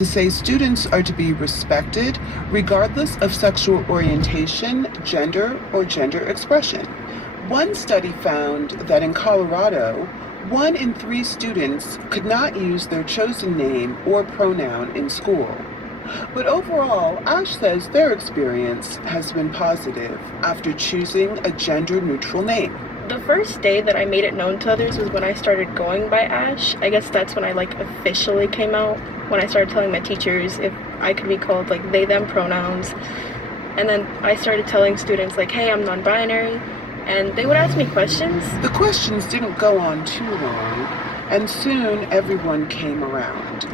To say students are to be respected regardless of sexual orientation, gender, or gender expression. One study found that in Colorado, 1 in 3 students could not use their chosen name or pronoun in school. But overall, Ash says their experience has been positive after choosing a gender-neutral name. The first day that I made it known to others was when I started going by Ash. I guess that's when I officially came out, when I started telling my teachers if I could be called they, them pronouns. And then I started telling students hey, I'm non-binary, and they would ask me questions. The questions didn't go on too long, and soon everyone came around.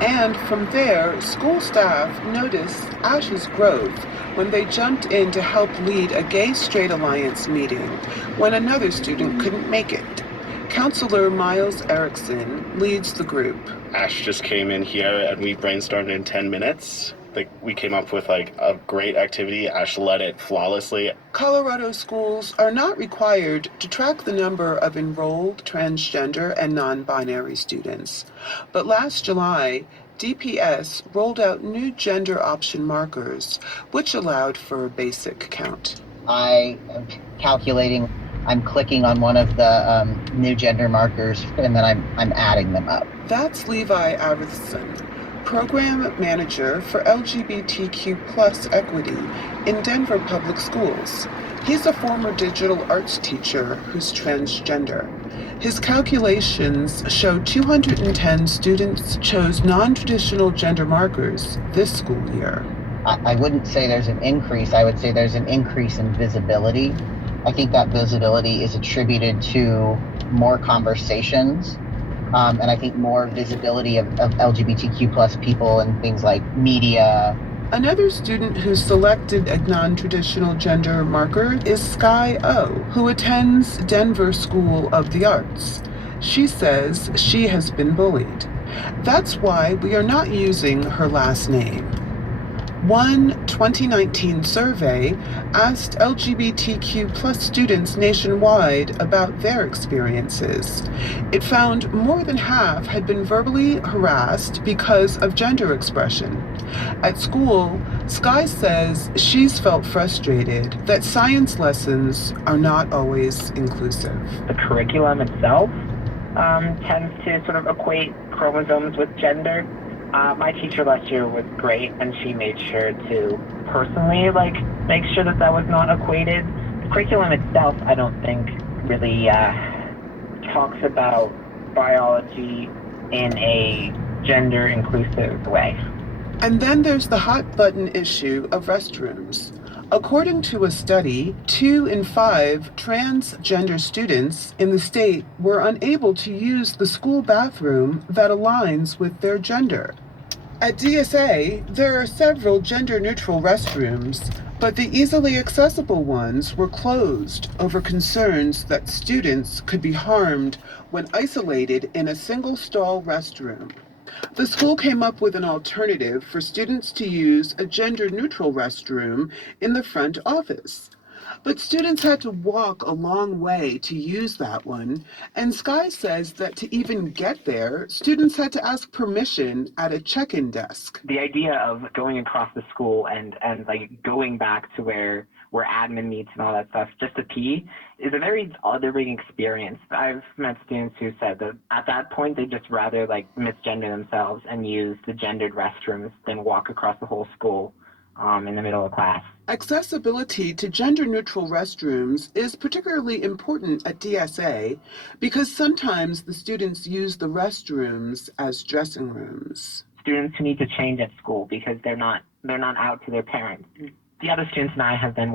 And from there, school staff noticed Ash's growth when they jumped in to help lead a gay-straight alliance meeting when another student couldn't make it. Counselor Miles Erickson leads the group. Ash just came in here and we brainstormed in 10 minutes. We came up with a great activity. Ash led it flawlessly. Colorado schools are not required to track the number of enrolled transgender and non-binary students. But last July, DPS rolled out new gender option markers, which allowed for a basic count. I am calculating, I'm clicking on one of the new gender markers, and then I'm adding them up. That's Levi Arithson, Program Manager for LGBTQ plus equity in Denver Public Schools. He's a former digital arts teacher who's transgender. His calculations show 210 students chose non-traditional gender markers this school year. I wouldn't say there's an increase. I would say there's an increase in visibility. I think that visibility is attributed to more conversations. And I think more visibility of LGBTQ plus people and things like media. Another student who selected a non-traditional gender marker is Sky O, who attends Denver School of the Arts. She says she has been bullied. That's why we are not using her last name. One 2019 survey asked LGBTQ plus students nationwide about their experiences. It found more than half had been verbally harassed because of gender expression. At school, Sky says she's felt frustrated that science lessons are not always inclusive. The curriculum itself tends to sort of equate chromosomes with gender. My teacher last year was great, and she made sure to personally make sure that was not equated. The curriculum itself, I don't think, really talks about biology in a gender inclusive way. And then there's the hot button issue of restrooms. According to a study, 2 in 5 transgender students in the state were unable to use the school bathroom that aligns with their gender. At DSA, there are several gender-neutral restrooms, but the easily accessible ones were closed over concerns that students could be harmed when isolated in a single-stall restroom. The school came up with an alternative for students to use a gender-neutral restroom in the front office. But students had to walk a long way to use that one, and Sky says that to even get there, students had to ask permission at a check-in desk. The idea of going across the school and going back to where admin meets and all that stuff just to pee is a very othering experience. I've met students who said that at that point they'd just rather misgender themselves and use the gendered restrooms than walk across the whole school in the middle of class. Accessibility to gender-neutral restrooms is particularly important at DSA because sometimes the students use the restrooms as dressing rooms. Students who need to change at school because they're not out to their parents. The other students and I have been